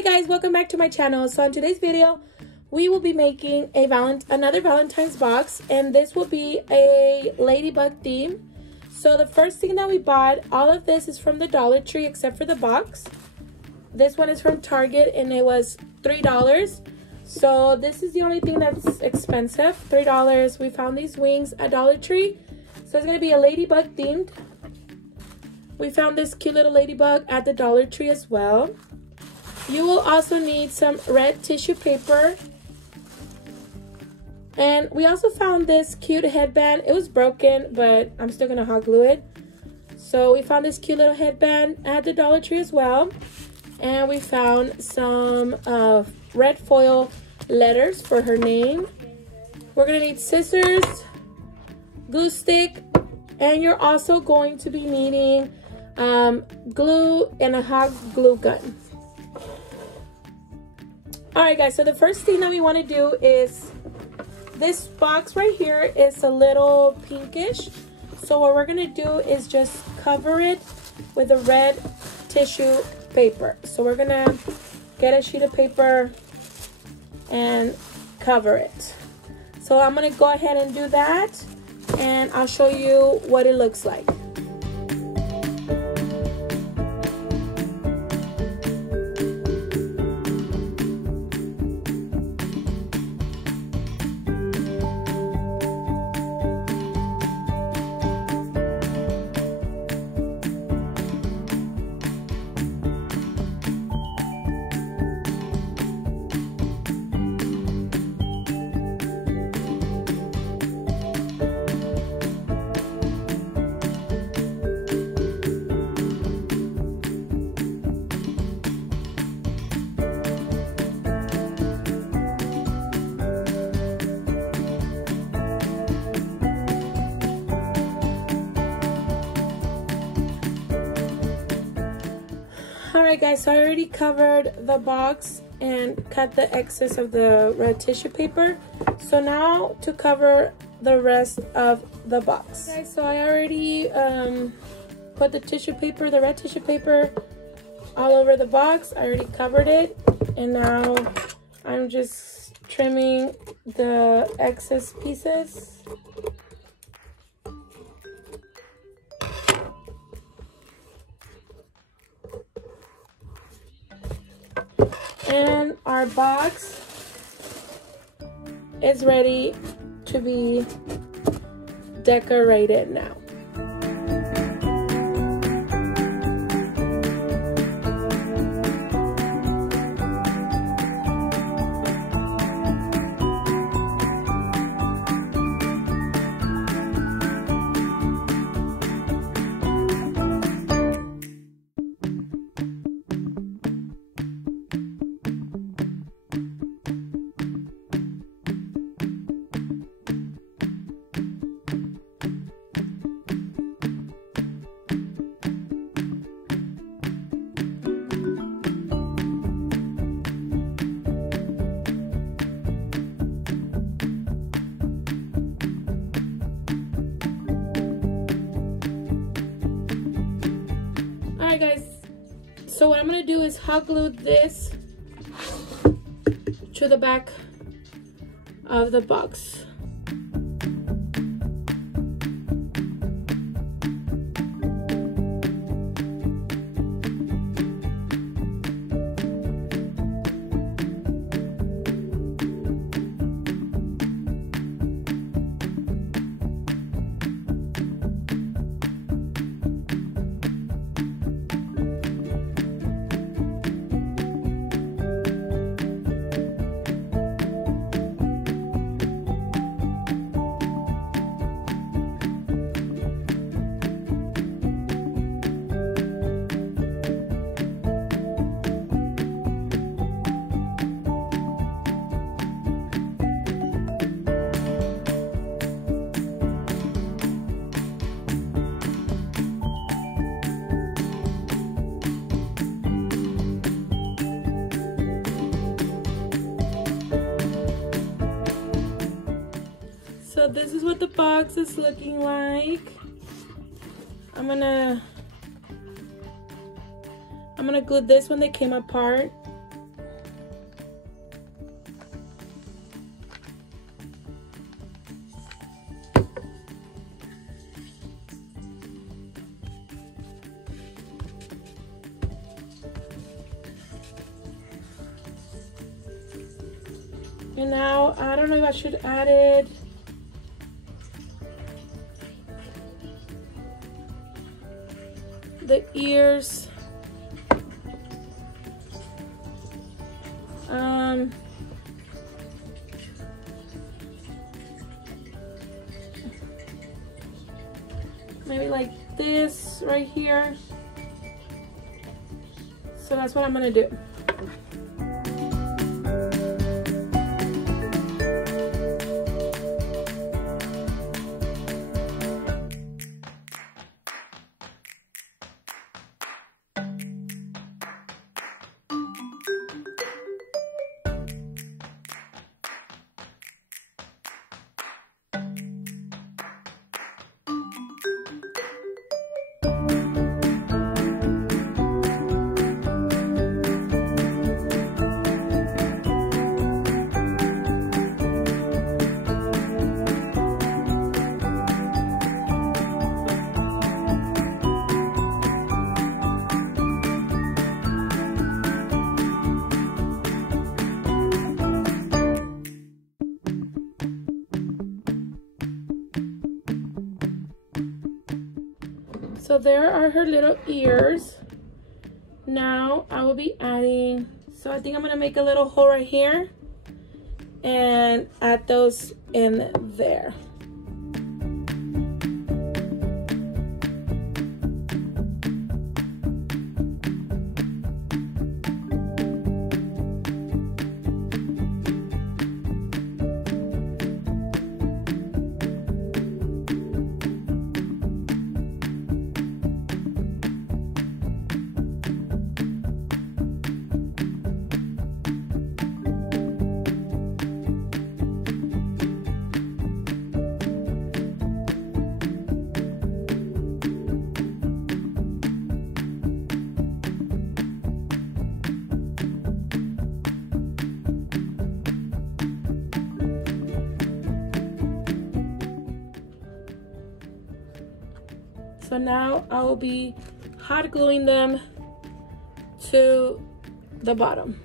Hey guys, welcome back to my channel. So in today's video, we will be making another Valentine's box, and this will be a ladybug theme. So the first thing that we bought, all of this is from the Dollar Tree except for the box. This one is from Target and it was $3. So this is the only thing that's expensive, $3. We found these wings at Dollar Tree. So it's gonna be a ladybug themed. We found this cute little ladybug at the Dollar Tree as well. You will also need some red tissue paper. And we also found this cute headband. It was broken, but I'm still gonna hot glue it. So we found this cute little headband at the Dollar Tree as well. And we found some red foil letters for her name. We're gonna need scissors, glue stick, and you're also going to be needing glue and a hot glue gun. Alright guys, so the first thing that we want to do is, this box right here is a little pinkish. So what we're going to do is just cover it with a red tissue paper. So we're going to get a sheet of paper and cover it. So I'm going to go ahead and do that, and I'll show you what it looks like. Alright guys, so I already covered the box and cut the excess of the red tissue paper. So now to cover the rest of the box. Okay, so I already put the red tissue paper all over the box. I already covered it, and now I'm just trimming the excess pieces. And our box is ready to be decorated now. Alright guys, so what I'm going to do is hot glue this to the back of the box. So this is what the box is looking like. I'm gonna glue this when they came apart. And now, I don't know if I should add it. The ears. Maybe like this right here. So that's what I'm gonna do. So there are her little ears. Now I will be adding, so I think I'm gonna make a little hole right here and add those in there. So now I will be hot gluing them to the bottom.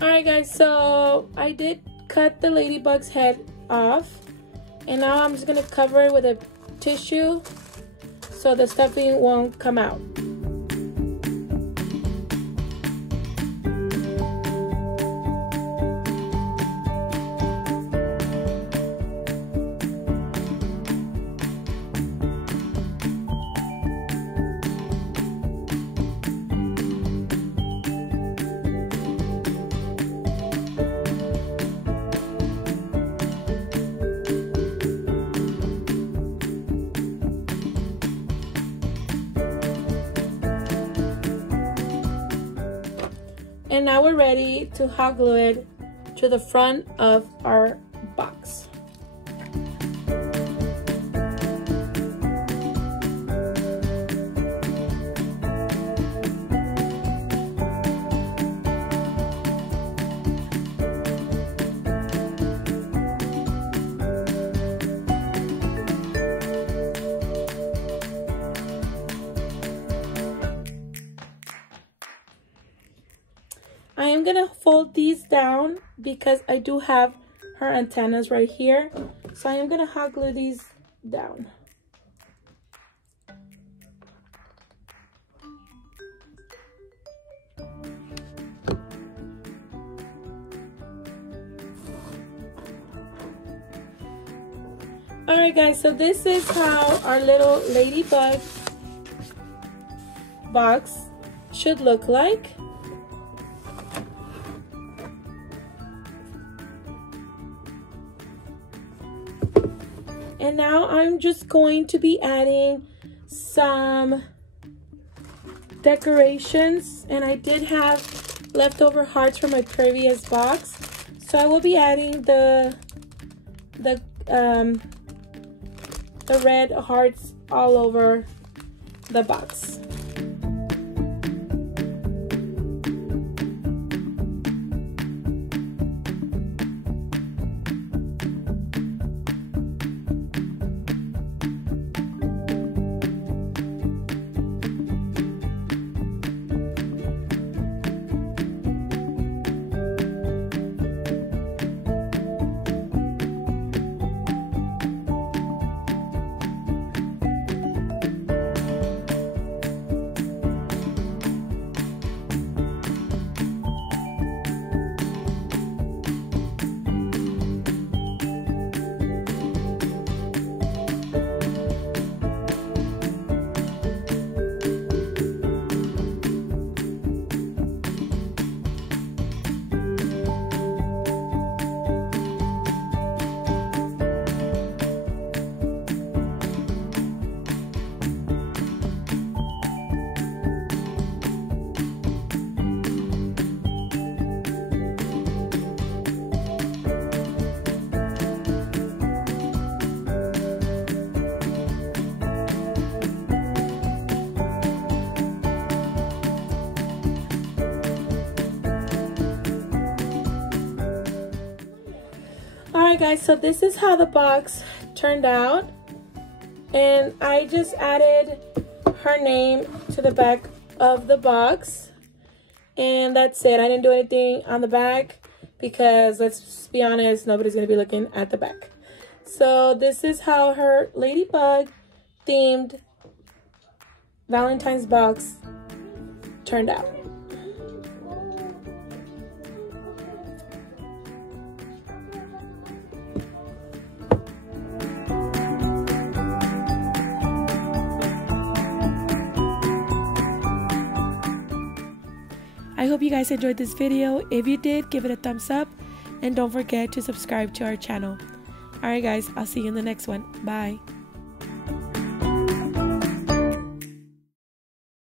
Alright guys, so I did cut the ladybug's head off. And now I'm just gonna cover it with a tissue so the stuffing won't come out. And now we're ready to hot glue it to the front of our box. I am gonna fold these down because I do have her antennas right here. So I am gonna hot glue these down. Alright guys, so this is how our little ladybug box should look like. And now I'm just going to be adding some decorations, and I did have leftover hearts from my previous box, so I will be adding the red hearts all over the box. Alright guys, so this is how the box turned out. And I just added her name to the back of the box. And that's it. I didn't do anything on the back because, let's just be honest, nobody's going to be looking at the back. So this is how her Ladybug themed Valentine's box turned out. I hope you guys enjoyed this video. If you did, give it a thumbs up and don't forget to subscribe to our channel. Alright guys, I'll see you in the next one. Bye.